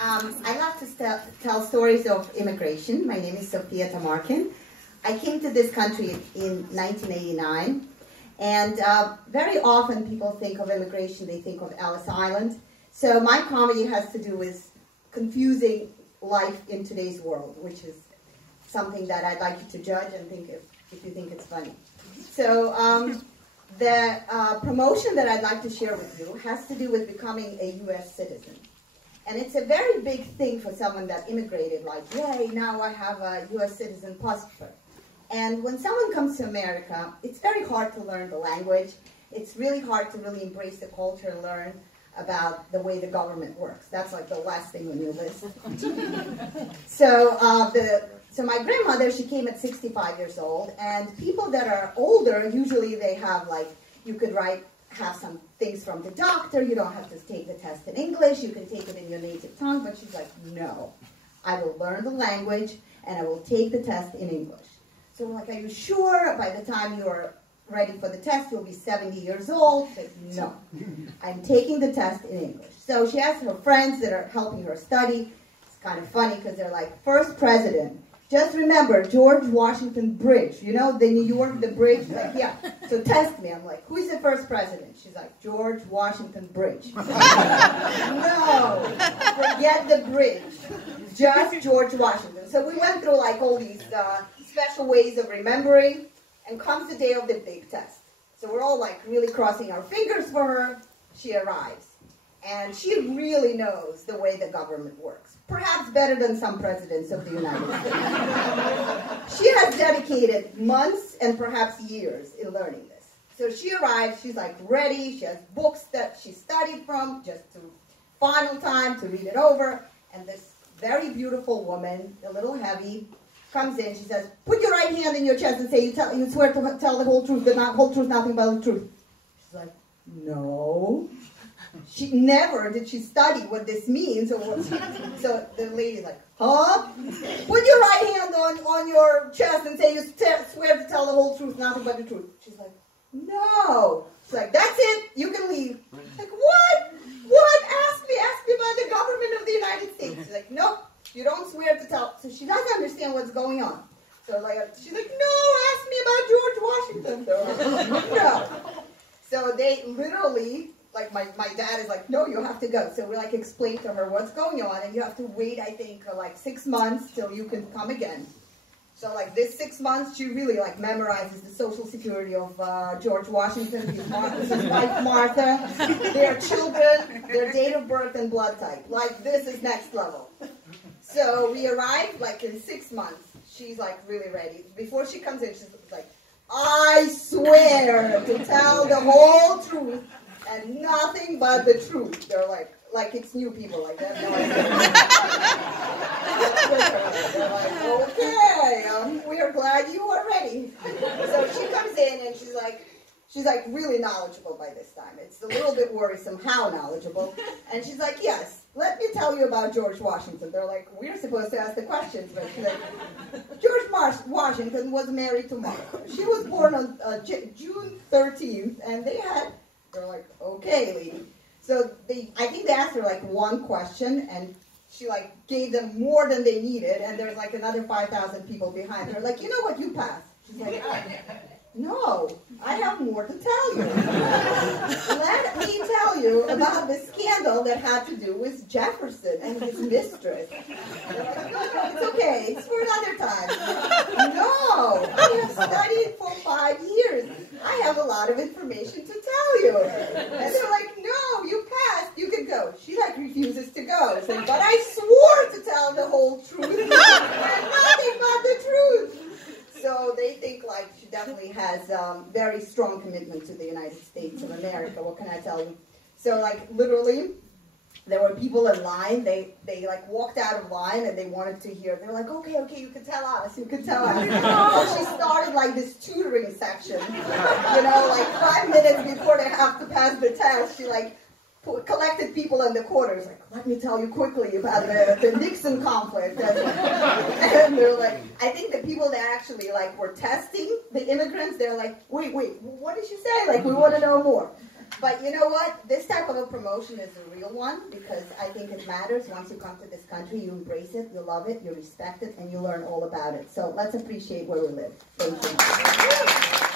I love to tell stories of immigration. My name is Sofya. I came to this country in 1989, and very often people think of immigration, they think of Ellis Island. So my comedy has to do with confusing life in today's world, which is something that I'd like you to judge and think if you think it's funny. So the promotion that I'd like to share with you has to do with becoming a U.S. citizen. And it's a very big thing for someone that immigrated, like, yay, now I have a U.S. citizen passport. And when someone comes to America, it's very hard to learn the language. It's really hard to really embrace the culture and learn about the way the government works. That's like the last thing on your list. So my grandmother, she came at 65 years old, and people that are older, usually they have like, you could have some things from the doctor, you don't have to take the test in English, you can take it in your native tongue, but she's like, no, I will learn the language and I will take the test in English. So we're like, are you sure by the time you're ready for the test, you'll be 70 years old? She says, no, I'm taking the test in English. So she has her friends that are helping her study. It's kind of funny because they're like, first president. Just remember, George Washington Bridge. You know, the New York, the bridge? Like, yeah. So test me. I'm like, who is the first president? She's like, George Washington Bridge. No, forget the bridge. Just George Washington. So we went through like all these special ways of remembering, and comes the day of the big test. So we're all like really crossing our fingers for her. She arrives. And she really knows the way the government works. Perhaps better than some presidents of the United States. She has dedicated months and perhaps years in learning this. So she arrives, she's like ready, she has books that she studied from, just to final time to read it over. And this very beautiful woman, a little heavy, comes in, she says, put your right hand in your chest and say, you swear to tell the whole truth, the whole truth, nothing but the truth. She's like, no. She never did she study what this means. So the lady's like, huh? Put your right hand on your chest and say you swear to tell the whole truth, nothing but the truth. She's like, no. She's like, that's it, you can leave. Like, what? What? Ask me about the government of the United States. She's like, nope, you don't swear to tell. So she doesn't understand what's going on. So like, she's like, no, ask me about George Washington. So, no. So they literally, like my dad is like, no, you have to go. So we like explain to her what's going on, and you have to wait, I think, like 6 months till you can come again. So like this 6 months, she really like memorizes the social security of George Washington, his wife Martha, their children, their date of birth and blood type. Like this is next level. So we arrived like in 6 months. She's like really ready. Before she comes in, she's like, I swear to tell the whole truth and nothing but the truth. They're like it's new people, like that. They're like, okay, we are glad you are ready. So she comes in and she's like really knowledgeable by this time. It's a little bit worrisome how knowledgeable. And she's like, yes, let me tell you about George Washington. They're like, we're supposed to ask the questions, but she's like, George Washington was married to Martha. She was born on June 13th, and they're like, okay, lady. So I think they asked her like one question, and she like gave them more than they needed, and there's like another 5,000 people behind her. Like, you know what, you passed. She's like, no, I have more to tell you. Let me tell you about the scandal that had to do with Jefferson and his mistress. They're like, no, it's okay, it's for another time. No, I have studied for 5 years. I have a lot of information to tell you. And they're like, no, you passed, you can go. She like refuses to go. Saying, but I swore to tell the whole truth and nothing but the truth. So they think like she definitely has very strong commitment to the United States of America. What can I tell you? So like literally, there were people in line. They like walked out of line and they wanted to hear. They're like, okay, you can tell us. You can tell us. So she started like this tutoring section. You know, like 5 minutes before they have to pass the test, she like collected people in the corners, like, let me tell you quickly about the Nixon conflict. And they're like, I think the people that actually like were testing the immigrants, they're like, wait, what did she say? Like, we want to know more. But you know what? This type of a promotion is a real one because I think it matters. Once you come to this country, you embrace it, you love it, you respect it, and you learn all about it. So let's appreciate where we live. Thank you.